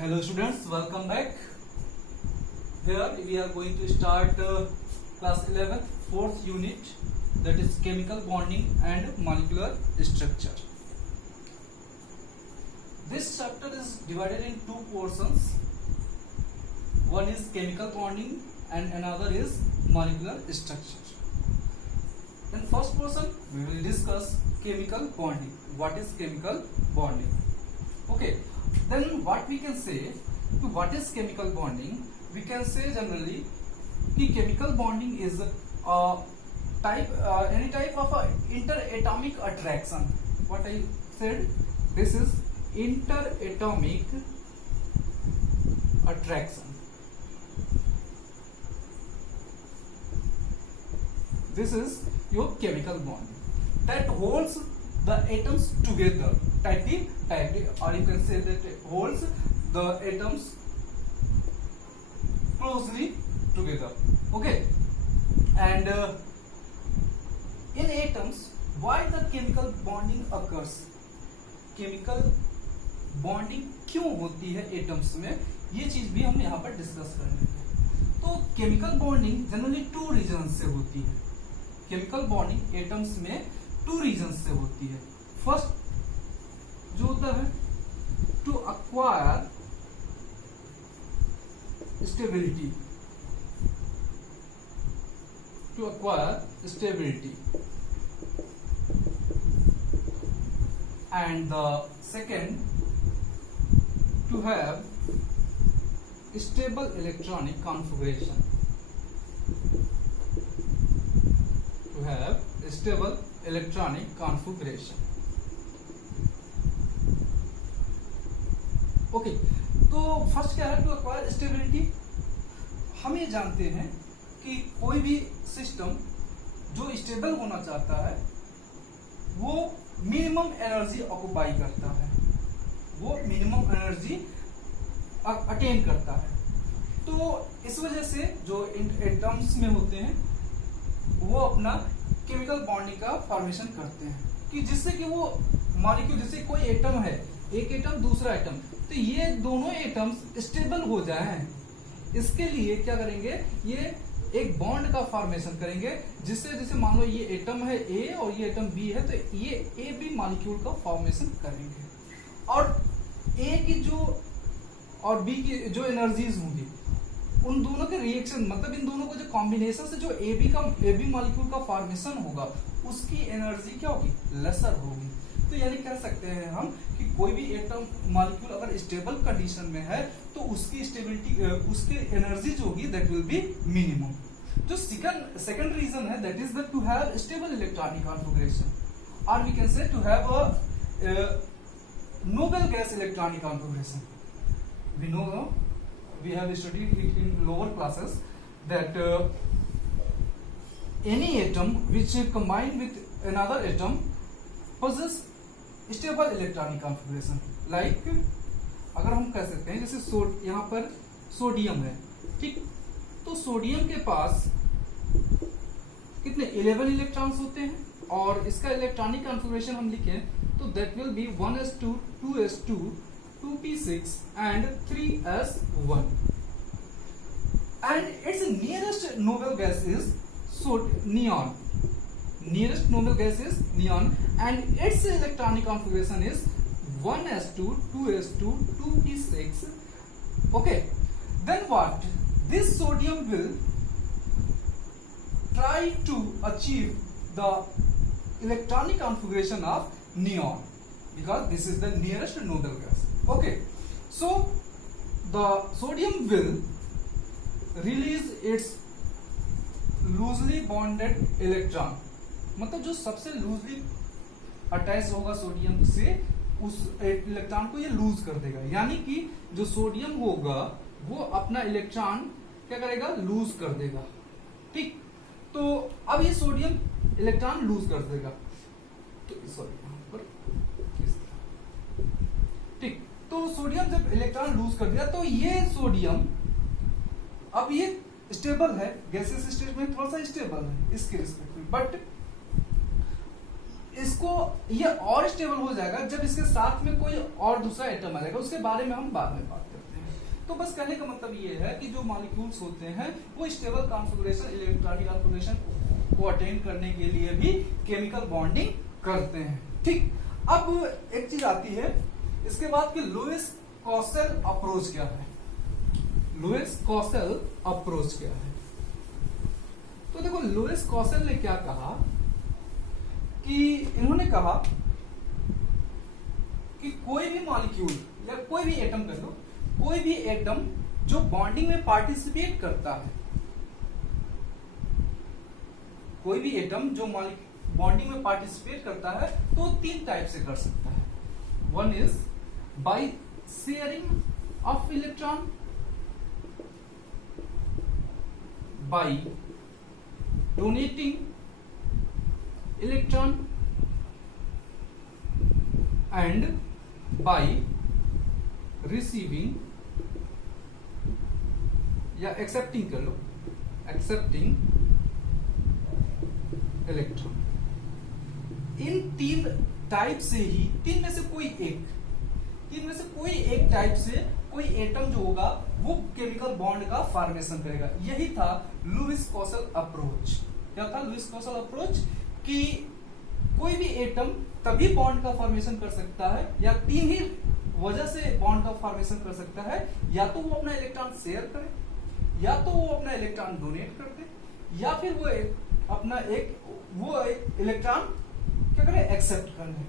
Hello students, welcome back. Here we are going to start class 11th, 4th unit, that is chemical bonding and molecular structure. This chapter is divided in two portions. One is chemical bonding and another is molecular structure. In first portion we will discuss chemical bonding. What is chemical bonding? Okay. Then what we can say to what is chemical bonding? We can say generally कि chemical bonding is any type of interatomic attraction. What I said, this is interatomic attraction. This is your chemical bond that holds the atoms together tightly, or you can say that it holds the atoms closely together. Okay, and in atoms, why the chemical bonding occurs? Chemical bonding क्यों होती है atoms में, ये चीज भी हम यहाँ पर डिस्कस करेंगे. तो chemical bonding generally two reason से होती है. केमिकल बॉन्डिंग एटम्स में टू रीजन से होती है. फर्स्ट जो होता है to acquire stability, to acquire stability, and the second to have stable electronic configuration, to have stable electronic configuration. Okay, तो फर्स्ट क्या है टू एक्वायर स्टेबिलिटी. हम ये जानते हैं कि कोई भी सिस्टम जो स्टेबल होना चाहता है वो मिनिमम एनर्जी ऑक्युपाई करता है, वो मिनिमम एनर्जी अटेन करता है. तो इस वजह से जो एटम्स में होते हैं वो अपना केमिकल बॉन्डिंग का फॉर्मेशन करते हैं कि जिससे कि वो मॉलिक्यूल, जैसे कोई एटम है, एक एटम दूसरा एटम, तो ये दोनों एटम्स स्टेबल हो जाएं. इसके लिए क्या करेंगे, ये एक बॉन्ड का फॉर्मेशन करेंगे जिससे, जैसे मान लो ये एटम है ए और ये एटम बी है, तो ये ए बी मॉलिक्यूल का फॉर्मेशन करेंगे. और ए की जो और बी की जो एनर्जीज होंगी उन दोनों के रिएक्शन, मतलब इन दोनों को जो कॉम्बिनेशन से जो ए बी मॉलिक्यूल का फॉर्मेशन होगा उसकी एनर्जी क्या होगी, लेसर होगी. तो यानी कह सकते हैं हम कि कोई भी एटम मॉलिक्यूल अगर स्टेबल कंडीशन में है तो उसकी स्टेबिलिटी, उसकी एनर्जी जो होगी दैट विल बी मिनिमम. जो सेकंड रीजन है that is that to have stable electronic configuration, और we can say to have a noble gas electronic configuration. We know, we have studied it in lower classes that any atom which combine with another atom possess stable electronic configuration. Like अगर हम कह सकते हैं जैसे यहाँ पर sodium है, ठीक, तो सोडियम के पास कितने 11 इलेक्ट्रॉन्स होते हैं और इसका इलेक्ट्रॉनिक कॉन्फ़िगरेशन हम लिखें तो that will B 1s2 2s2 2p6 and 3s1, and its nearest noble gas is neon. Nearest noble gas is neon, and its electronic configuration is 1s2 2s2 2p6. Okay, then what, this sodium will try to achieve the electronic configuration of neon because this is the nearest noble gas. Okay, so the sodium will release its loosely bonded electron, मतलब जो सबसे loosely attach होगा sodium से उस electron को ये loose कर देगा. यानी कि जो सोडियम होगा वो अपना इलेक्ट्रॉन क्या करेगा, लूज कर देगा. ठीक, तो अब ये सोडियम इलेक्ट्रॉन लूज कर देगा, तो सॉरी ठीक, तो सोडियम जब इलेक्ट्रॉन लूज कर दिया तो ये सोडियम अब ये स्टेबल है, गैसेस स्टेट में थोड़ा सा स्टेबल है इसके रिस्पेक्ट में, बट इसको ये और स्टेबल हो जाएगा जब इसके साथ में कोई और दूसरा एटम आ जाएगा, उसके बारे में हम बाद में बात करते हैं. तो बस कहने का मतलब ये है कि जो मॉलिक्यूल्स होते हैं वो स्टेबल कॉन्फ़िगरेशन, इलेक्ट्रॉनिक कॉन्फ़िगरेशन को अटेन करने के लिए भी केमिकल बॉन्डिंग करते हैं। ठीक, अब एक चीज आती है इसके बाद कि लुईस कॉसेल अप्रोच क्या है। लुईस कॉसेल अप्रोच क्या है? तो देखो, लुईस कॉसेल ने क्या कहा कि इन्होंने कहा कि कोई भी मॉलिक्यूल या कोई भी एटम कर लो, कोई भी एटम जो बॉन्डिंग में पार्टिसिपेट करता है, कोई भी एटम जो बॉन्डिंग में पार्टिसिपेट करता है तो तीन टाइप से कर सकता है। One is by sharing of electron, by donating electron and by receiving या एक्सेप्टिंग कर लो, एक्सेप्टिंग इलेक्ट्रॉन। इन तीन टाइप से ही, तीन में से कोई एक टाइप से कोई एटम जो होगा वो केमिकल बॉन्ड का फॉर्मेशन करेगा। यही था लुईस कॉसेल अप्रोच। क्या था लुईस कॉसेल अप्रोच? कि कोई भी एटम तभी बॉन्ड का फॉर्मेशन कर सकता है, या तीन ही वजह से बॉन्ड का फॉर्मेशन कर सकता है, या तो वो अपना इलेक्ट्रॉन शेयर करे, या तो वो अपना इलेक्ट्रॉन डोनेट कर दे, या फिर वो एक इलेक्ट्रॉन क्या करे, एक्सेप्ट कर ले।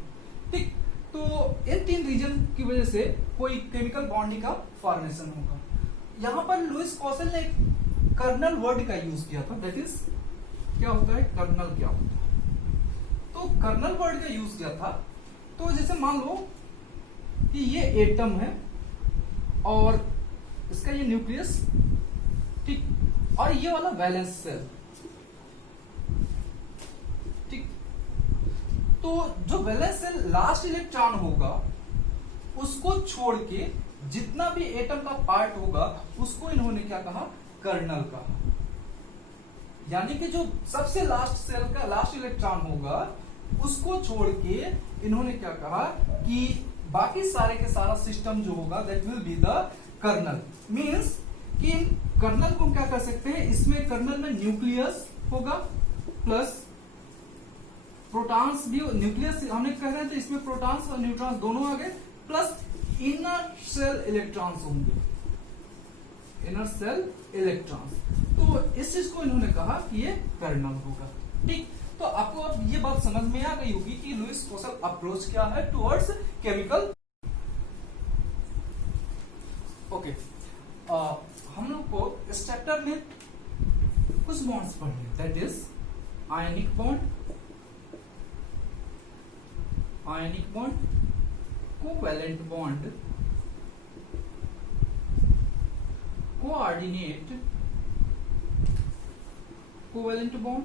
ठीक, तो इन तीन रीजन की वजह से कोई केमिकल बॉन्डिंग का फॉर्मेशन होगा। यहां पर लुईस कॉसेल ने कर्नल वर्ड का यूज किया था। दैट इज, क्या होता है कर्नल, क्या होता है? तो कर्नल वर्ड का यूज किया था। तो जैसे मान लो कि ये एटम है और इसका ये न्यूक्लियस, ठीक, और ये वाला वैलेंस सेल, ठीक। तो जो वैलेंस सेल लास्ट इलेक्ट्रॉन होगा उसको छोड़ के जितना भी एटम का पार्ट होगा उसको इन्होंने क्या कहा, कर्नल कहा। यानी कि जो सबसे लास्ट सेल का लास्ट इलेक्ट्रॉन होगा उसको छोड़ के इन्होंने क्या कहा कि बाकी सारे के सारा सिस्टम जो होगा that will be the kernel. Means कि कर्नल को क्या कर सकते हैं, इसमें कर्नल में न्यूक्लियस होगा प्लस प्रोटॉन्स भी, न्यूक्लियस हमने कह रहे थे इसमें प्रोटॉन्स और न्यूट्रॉन्स दोनों आ गए, प्लस इनर सेल इलेक्ट्रॉन्स होंगे, इनर सेल इलेक्ट्रॉन्स। तो इस चीज को इन्होंने कहा कि ये कर्नल होगा। ठीक, तो आपको अब ये बात समझ में आ गई होगी कि लुईस कॉसेल अप्रोच क्या है टुवर्ड्स केमिकल। ओके, हम लोग को इस चैप्टर में कुछ बॉन्ड्स पढ़ने, that is ionic bond, ionic bond, covalent bond, coordinate covalent bond,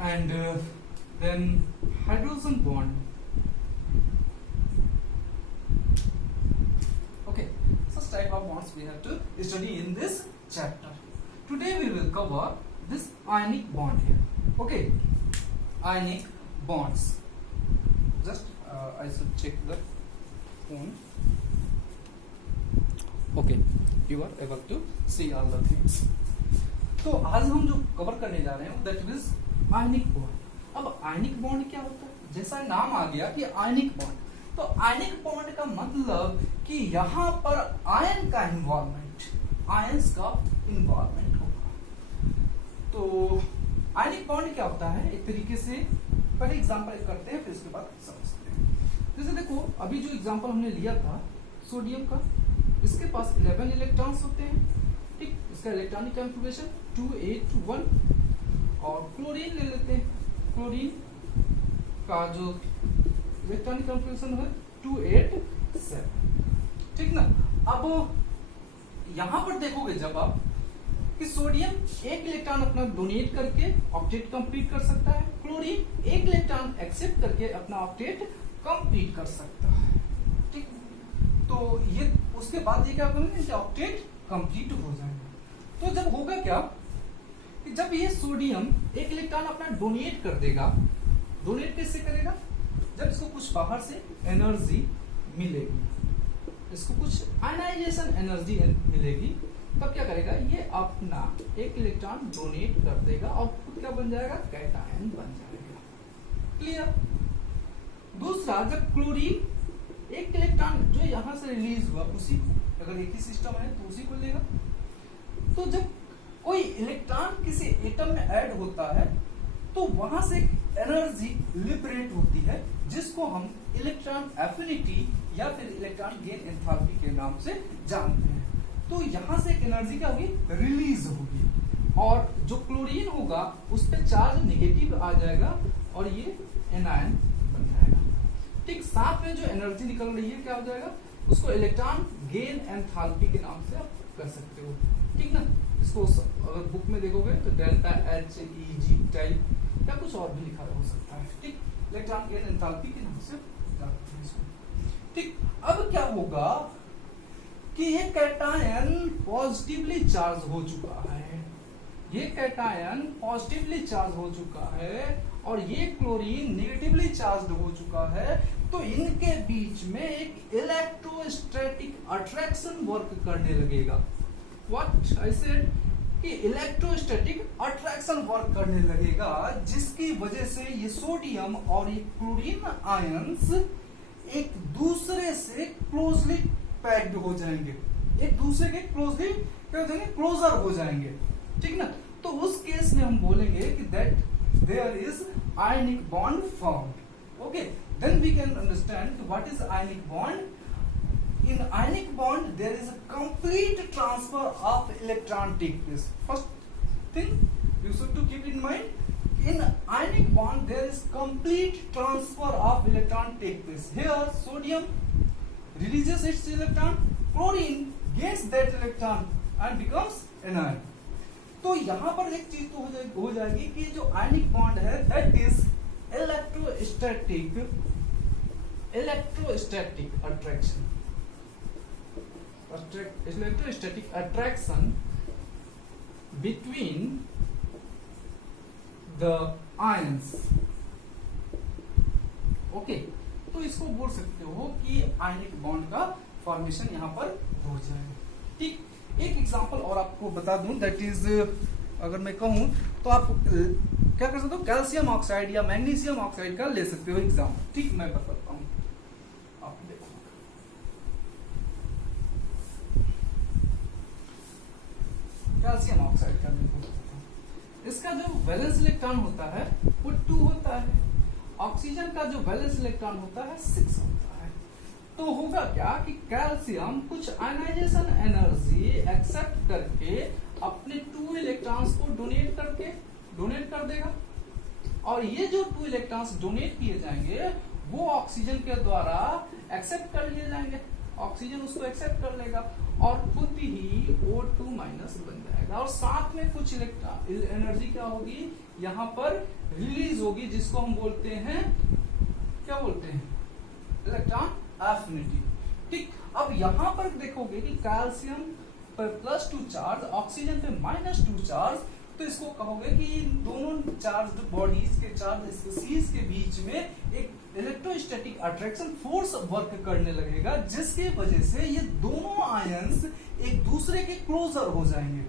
and then hydrogen bond. Okay, such type of bonds we have to study in this chapter. Today we will cover this ionic bond here. Okay, ionic bonds. Just I should check the phone. Okay, you are able to see all the things. तो आज हम जो cover करने जा रहे हैं that is ionic bond. अब ionic bond क्या होता है? जैसा नाम आ गया कि आयनिक बॉन्ड, तो आयनिक बॉन्ड का मतलब कि यहाँ पर आयन का इन्वॉल्वमेंट, आयंस का इन्वॉल्वमेंट होगा। तो आयनिक बॉन्ड क्या होता है एक तरीके से, पहले एग्जांपल करते हैं फिर उसके बाद समझते हैं। जैसे देखो अभी जो एग्जांपल हमने लिया था सोडियम का, इसके पास 11 इलेक्ट्रॉन्स होते हैं, ठीक, इसका इलेक्ट्रॉनिक कॉन्फ़िगरेशन 281। और क्लोरीन ले लेते हैं, क्लोरीन का जो इलेक्ट्रॉनिक कॉन्फ़िगरेशन है 287, ठीक ना। अब यहां पर देखोगे जब आप कि सोडियम एक इलेक्ट्रॉन अपना डोनेट करके ऑक्टेट कंप्लीट कर सकता है, क्लोरीन एक इलेक्ट्रॉन एक्सेप्ट करके अपना ऑक्टेट कंप्लीट कर सकता है, ठीक। तो ये उसके बाद ये क्या करेंगे कि ऑक्टेट कंप्लीट हो जाएगा। तो जब होगा क्या कि जब ये सोडियम एक इलेक्ट्रॉन अपना डोनेट कर देगा, डोनेट कैसे करेगा, जब इसको कुछ बाहर से एनर्जी मिलेगी, इसको कुछ आयनाइजेशन एनर्जी मिलेगी, तब क्या करेगा, ये अपना एक इलेक्ट्रॉन डोनेट कर देगा और खुद क्या बन जाएगा, कैटायन बन जाएगा। क्लियर। दूसरा, जब क्लोरीन एक इलेक्ट्रॉन जो यहां से रिलीज हुआ, उसी को अगर एक ही सिस्टम है तो उसी को लेगा। तो जब कोई इलेक्ट्रॉन किसी एटम में ऐड होता है तो वहां से एनर्जी लिबरेट होती है, जिसको हम इलेक्ट्रॉन एफिनिटी या फिर इलेक्ट्रॉन गेन एंथैल्पी के नाम से जानते हैं। तो यहां से एक एनर्जी क्या होगी, रिलीज होगी, और जो क्लोरीन होगा उस पर चार्ज नेगेटिव आ जाएगा और ये एनायन बन जाएगा। ठीक, साथ में जो एनर्जी निकल रही है क्या हो जाएगा, उसको इलेक्ट्रॉन गेन एंथैल्पी के नाम से आप कर सकते हो। ठीक ना, इसको अगर बुक में देखोगे तो डेल्टा एच ई जी टाइप या कुछ और भी लिखा हो सकता है। ठीक, इलेक्ट्रॉन गेन एंथैल्पी के नाम से जानते हैं इसको। ठीक, अब क्या होगा कि ये कैटायन पॉजिटिवली चार्ज हो चुका है, ये कैटायन पॉजिटिवली चार्ज हो चुका है और ये क्लोरीन नेगेटिवली चार्ज हो चुका है। तो इनके बीच में एक इलेक्ट्रोस्टैटिक अट्रैक्शन वर्क करने लगेगा। व्हाट आई सेड, कि इलेक्ट्रोस्टैटिक अट्रैक्शन वर्क करने लगेगा, जिसकी वजह से ये सोडियम और ये क्लोरीन आयंस एक दूसरे से क्लोजली पैक्ड हो जाएंगे, एक दूसरे के क्लोजली क्या हो जाएंगे, क्लोजर हो जाएंगे। ठीक ना, तो उस केस में हम बोलेंगे कि that there is ionic bond formed. Okay, then we can understand what is ionic bond. In ionic bond there is a complete transfer of electron take place. First thing you should to keep in mind, in ionic bond there is complete transfer of electron take place. Here sodium releases its electron, chlorine gains that electron and becomes anion. तो यहाँ पर एक चीज तो हो जाएगी कि जो आयनिक बॉन्ड है that is electrostatic attraction, electrostatic attraction between the ions. Okay, तो इसको बोल सकते हो कि आयनिक बॉन्ड का फॉर्मेशन यहाँ पर हो जाएगा। ठीक, एक एग्जांपल और आपको बता दूं, दैट इज अगर मैं कहूं तो आप क्या कर सकते हो, कैल्शियम ऑक्साइड या मैग्नीशियम ऑक्साइड का ले सकते हो एग्जाम्पल। ठीक, मैं बताता हूं, आप देखो कैल्शियम ऑक्साइड का देखो, इसका जो वैलेंस इलेक्ट्रॉन होता है वो 2 होता है, ऑक्सीजन का जो वैलेंस इलेक्ट्रॉन होता है 6 होता है। तो होगा क्या कि कैल्शियम कुछ आयनाइजेशन एनर्जी एक्सेप्ट करके अपने 2 इलेक्ट्रॉन्स को डोनेट कर देगा, और ये जो 2 इलेक्ट्रॉन्स डोनेट किए जाएंगे वो ऑक्सीजन के द्वारा एक्सेप्ट कर लिए जाएंगे, ऑक्सीजन उसको एक्सेप्ट कर लेगा और खुद ही O2 माइनस बन जाएगा, और साथ में कुछ इलेक्ट्रॉन एनर्जी क्या होगी यहाँ पर रिलीज होगी, जिसको हम बोलते हैं, क्या बोलते हैं, इलेक्ट्रॉन एफिनिटी। ठीक, अब यहाँ पर देखोगे कि कैल्शियम पर +2 चार्ज, ऑक्सीजन पे -2 चार्ज, तो इसको कहोगे कि दोनों चार्ज बॉडीज के चार्ज स्पीसीज के बीच में एक इलेक्ट्रोस्टैटिक अट्रैक्शन फोर्स वर्क करने लगेगा, जिसके वजह से ये दोनों आयंस एक दूसरे के क्लोजर हो जाएंगे।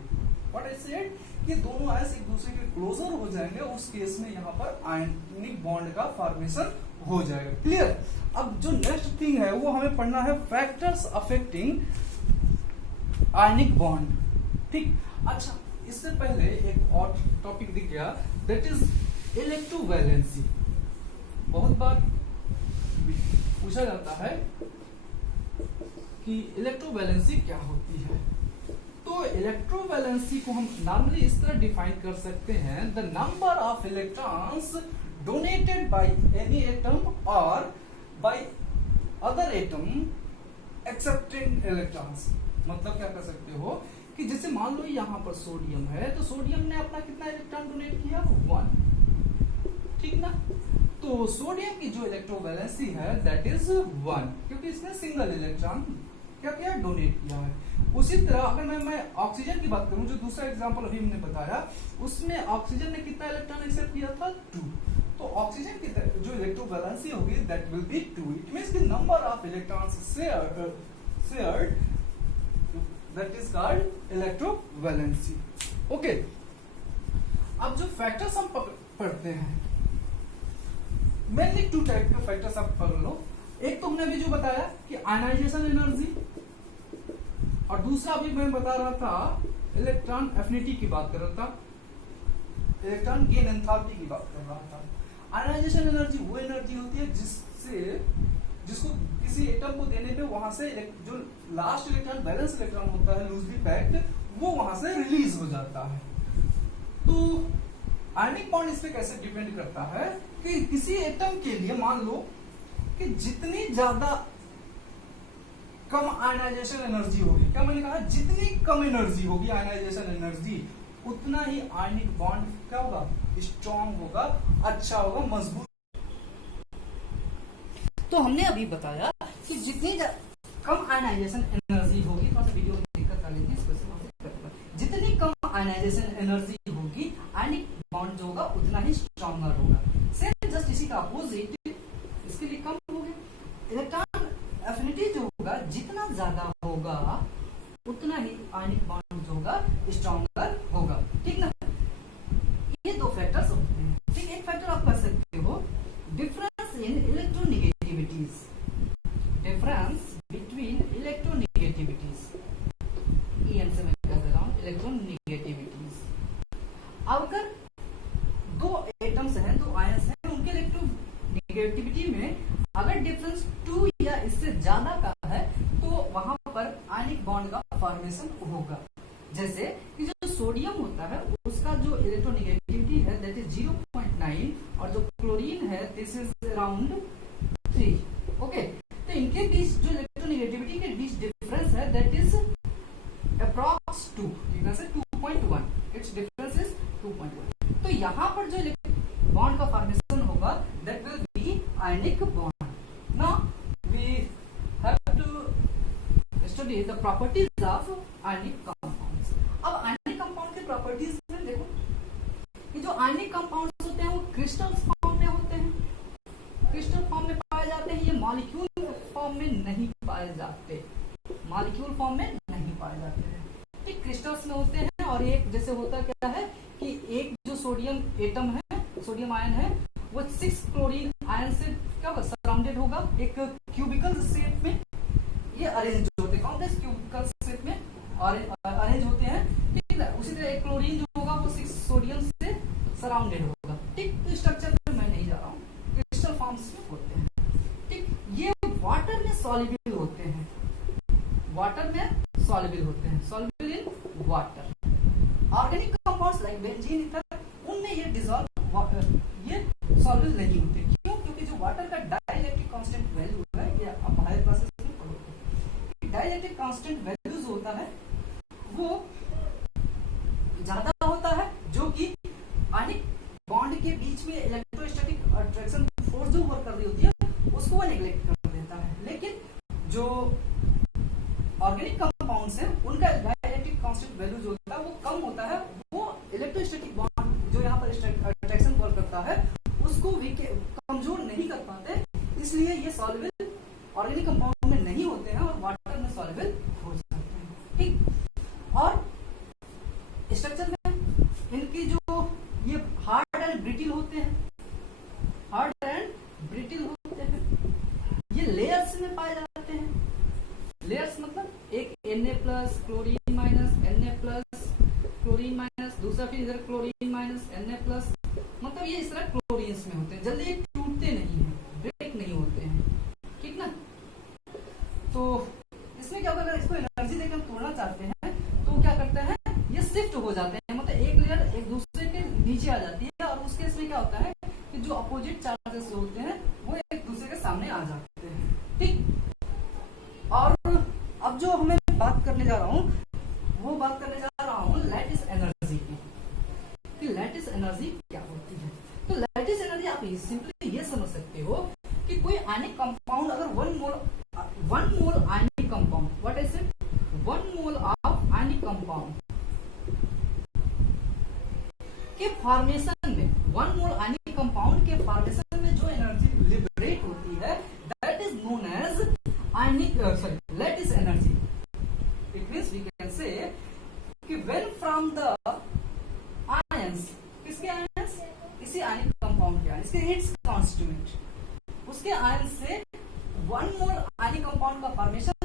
व्हाट आई सेड, कि दोनों आयंस एक दूसरे के क्लोजर हो जाएंगे, उस केस में यहाँ पर आयनिक बॉन्ड का फॉर्मेशन हो जाएगा। क्लियर। अब जो नेक्स्ट थिंग है वो हमें पढ़ना है फैक्टर्स अफेक्टिंग आयनिक बॉन्ड। ठीक, अच्छा, इससे पहले एक और टॉपिक दिख गया, दैट इज इलेक्ट्रोवैलेंसी। बहुत बार पूछा जाता है कि इलेक्ट्रोवैलेंसी क्या होती है। तो इलेक्ट्रोवैलेंसी को हम नॉर्मली इस तरह डिफाइन कर सकते हैं, the number of electrons donated by any atom और by other atom accepting electrons. मतलब क्या कर सकते हो कि जैसे मान लो यहाँ पर सोडियम है, तो सोडियम ने अपना कितना इलेक्ट्रॉन डोनेट किया, 1। ठीक ना, तो सोडियम की जो इलेक्ट्रोवैलेंसी है दैट इज 1, क्योंकि इसने सिंगल इलेक्ट्रॉन क्या किया, डोनेट किया है। उसी तरह अगर मैं ऑक्सीजन की बात करूं, जो दूसरा एग्जांपल अभी हमने बताया, उसमें ऑक्सीजन ने कितना इलेक्ट्रॉन एक्सेप्ट किया था, 2। तो ऑक्सीजन की जो इलेक्ट्रोवैलेंसी होगी that will B 2. It means the number of electrons shared that is called electrovalency. Okay, अब जो फैक्टर्स हम पढ़ते हैं, मेनली 2 टाइप के फैक्टर्स आप पढ़ लो. एक तो हमने अभी जो बताया कि आयनाइजेशन एनर्जी, और दूसरा अभी मैं बता रहा था इलेक्ट्रॉन एफिनिटी की बात कर रहा था, इलेक्ट्रॉन गेन एंथैल्पी की बात कर रहा था. आयनाइजेशन एनर्जी वो एनर्जी होती है जिसको किसी एटम को देने पे वहां से जो लास्ट इलेक्ट्रॉन, बैलेंस इलेक्ट्रॉन होता है लूजली पैक्ड, वो वहां से रिलीज हो जाता है. तो आयनिक बॉन्ड इस पे कैसे डिपेंड करता है कि किसी एटम के लिए मान लो कि जितनी ज्यादा कम आयनाइजेशन एनर्जी होगी, क्या मैंने कहा, जितनी कम एनर्जी होगी आयनाइजेशन एनर्जी, उतना ही आयनिक बॉन्ड क्या होगा, स्ट्रॉन्ग होगा, अच्छा होगा, मजबूत. तो हमने अभी बताया कि जितनी कम आयनाइजेशन एनर्जी होगी, थोड़ा सा वीडियो में दिक्कत आ रही थी, जितनी कम आयनाइजेशन एनर्जी होगी आयनिक बॉन्ड जो होगा उतना ही स्ट्रॉन्गर होगा. सेम जस्ट इसी का अपोजिट इसके लिए कम हो गया. इलेक्ट्रॉन एफिनिटी जो होगा जितना ज्यादा होगा उतना ही आयनिक बॉन्ड जो होगा स्ट्रॉन्गर होगा. ठीक ना, ये 2 फैक्टर्स होते हैं. ठीक, एक फैक्टर आप कर सकते हो difference in electronegativities, difference between electronegativities, EN से मैं कह दे रहा हूं इलेक्ट्रोनेगेटिविटीज. अगर 2 एटम्स हैं, 2 आयंस हैं, उनके इलेक्ट्रोनेगेटिविटी में अगर डिफरेंस 2 या इससे ज्यादा का है तो वहां पर आयनिक बॉन्ड का फॉर्मेशन होगा. जैसे कि जो सोडियम होता है उसका जो इलेक्ट्रोनेगेटिविटी है दैट इज 0.9 और जो क्लोरीन है दिस इज अराउंड 3. ओके, तो इनके बीच जो इलेक्ट्रोनेगेटिविटी के बीच डिफरेंस है that is approx 2, you can say 2.1, it's difference is 2.1. तो यहाँ पर जो बॉन्ड का फॉर्मेशन होगा that will be ionic bond. Now we have to study the properties of ionic compounds. अब आयनिक कंपाउंड के प्रॉपर्टीज में देखो कि जो आयनिक कंपाउंड्स होते हैं वो क्रिस्टल फॉर्म में होते हैं, क्रिस्टल फॉर्म में पाए जाते हैं. ये मॉलिक्यूल फॉर्म में नहीं पाए जाते, मॉलिक्यूल फॉर्म में नहीं पाए जाते हैं. ठीक, क्रिस्टल्स में होते हैं. और एक जैसे होता क्या है कि एक जो सोडियम एटम है, सोडियम आयन है, वो 6 क्लोरीन आयन से क्या होगा, सराउंडेड होगा एक क्यूबिकल शेप में. ये अरेंज होते हैं, कॉम्प्लेक्स क्यूबिकल शेप में अरेंज होते हैं. ठीक है, उसी तरह एक क्लोरीन जो होगा वो 6 सोडियम से सराउंडेड होगा. ठीक, तो स्ट्रक्चर में मैं नहीं जा रहा हूँ, क्रिस्टल फॉर्म्स में होते हैं. ठीक, ये वाटर में सॉल्युबल होते हैं, वाटर में सॉल्युबल होते हैं, soluble in water. Organic compounds like benzene, ether, उनमें ये डिसॉल्व, ये सॉल्युबल नहीं होते. क्यों? क्योंकि जो वाटर का डाइलेक्ट्रिक कांस्टेंट वैल्यू है, ये आप हायर क्लासेस में पढ़ोगे, डाइलेक्ट्रिक कांस्टेंट वैल्यू जो होता है वो ज्यादा होता है, जो कि आयनिक बॉन्ड के बीच में इलेक्ट्रोस्टैटिक अट्रैक्शन फोर्स जो वर्क कर रही होती है उसको वो नेग्लेक्ट कर देता है. लेकिन जो ऑर्गेनिक कंपाउंड्स हैं उनका डाइलेक्ट्रिक कांस्टेंट वैल्यू जो होता है वो कम होता है, वो इलेक्ट्रोस्टैटिक बॉन्ड जो यहाँ पर अट्रैक्शन वर्क करता है उसको कमजोर नहीं कर पाते. इसलिए ये सॉल्युबल ऑर्गेनिक कंपाउंड में नहीं होते हैं और वाटर में सॉल्युबल हो जाते हैं. ठीक, और स्ट्रक्चर में इनकी जो ये हार्ड एंड ब्रिटिल होते हैं, हार्ड एंड ब्रिटिल होते हैं. ये लेयर्स में पाए जाते हैं. लेयर्स मतलब एक Na+ chlorine minus Na+ chlorine minus, दूसरा फिर इधर क्लोरीन माइनस Na+, मतलब ये इस तरह क्लोरीन्स में होते हैं. जल्दी ये टूटते नहीं हैं, ब्रेक नहीं होते हैं. ठीक ना, तो इसमें क्या होगा, अगर इसको एनर्जी देकर हम तोड़ना चाहते हैं तो क्या करते हैं, ये शिफ्ट हो जाते हैं, मतलब एक लेयर एक दूसरे के नीचे आ जाती है. और उसके इसमें क्या होता है कि जो अपोजिट चार्जेस होते हैं वो एक दूसरे के सामने आ जाते हैं. ठीक, और अब जो हमें बात करने जा रहा हूँ वो बात करने जा रहा हूँ लैटिस एनर्जी की, कि लैटिस एनर्जी क्या होती है. तो लैटिस एनर्जी आप सिंपली ये समझ सकते हो कि कोई आयनिक कंपाउंड अगर 1 mole ionic compound, what is it, 1 mole of ionic compound के फॉर्मेशन में, 1 मोल आयनिक कंपाउंड के फॉर्मेशन में जो एनर्जी फ्रॉम द आयंस, किसके आयंस, इसी आयनिक कंपाउंड के आयंस, इसके इट्स कॉन्स्टिट्यूएंट, उसके आयंस से वन मोर आयनिक कंपाउंड का फॉर्मेशन